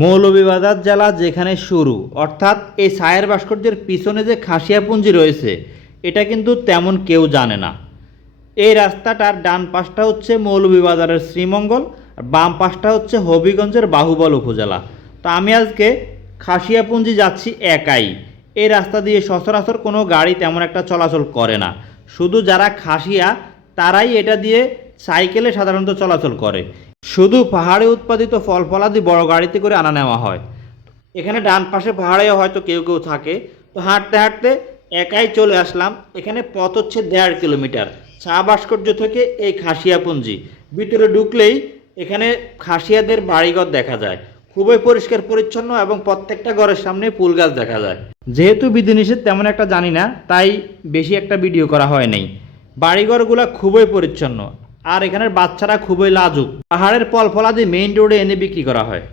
মৌলভীবাজার জেলা যেখানে শুরু। অর্থাৎ এই সায়ের ভাস্কর্যের পিছনে যে খাসিয়াপুঞ্জি রয়েছে, এটা কিন্তু তেমন কেউ জানে না। এই রাস্তাটার ডান পাশটা হচ্ছে মৌলভীবাজারের শ্রীমঙ্গল, আর বাম পাশটা হচ্ছে হবিগঞ্জের বাহুবল উপজেলা। তো আমি আজকে খাসিয়াপুঞ্জি যাচ্ছি একাই। এই রাস্তা দিয়ে সচরাচর কোনো গাড়ি তেমন একটা চলাচল করে না। শুধু যারা খাসিয়া, তারাই এটা দিয়ে সাইকেলে সাধারণত চলাচল করে। শুধু পাহাড়ে উৎপাদিত ফল ফলাদি বড় গাড়িতে করে আনা নেওয়া হয়। এখানে ডান পাশে পাহাড়ে হয়তো কেউ কেউ থাকে। তো হাঁটতে হাঁটতে একাই চলে আসলাম। এখানে পথ হচ্ছে দেড় কিলোমিটার। চা ভাস্কর্য থেকে এই খাসিয়াপুঞ্জি। ভিতরে ঢুকলেই এখানে খাসিয়াদের বাড়িঘর দেখা যায়। খুবই পরিষ্কার, পরিচ্ছন্ন এবং প্রত্যেকটা ঘরের সামনে ফুল গাছ দেখা যায়। যেহেতু বিধিনিষেধ তেমন একটা জানি না, তাই বেশি একটা ভিডিও করা হয় নাই। বাড়িঘরগুলা খুবই পরিচ্ছন্ন। আর এখানের বাচ্চারা খুবই লাজুক। পাহাড়ের ফল ফলাদি মেইন রোডে এনে বিক্রি করা হয়।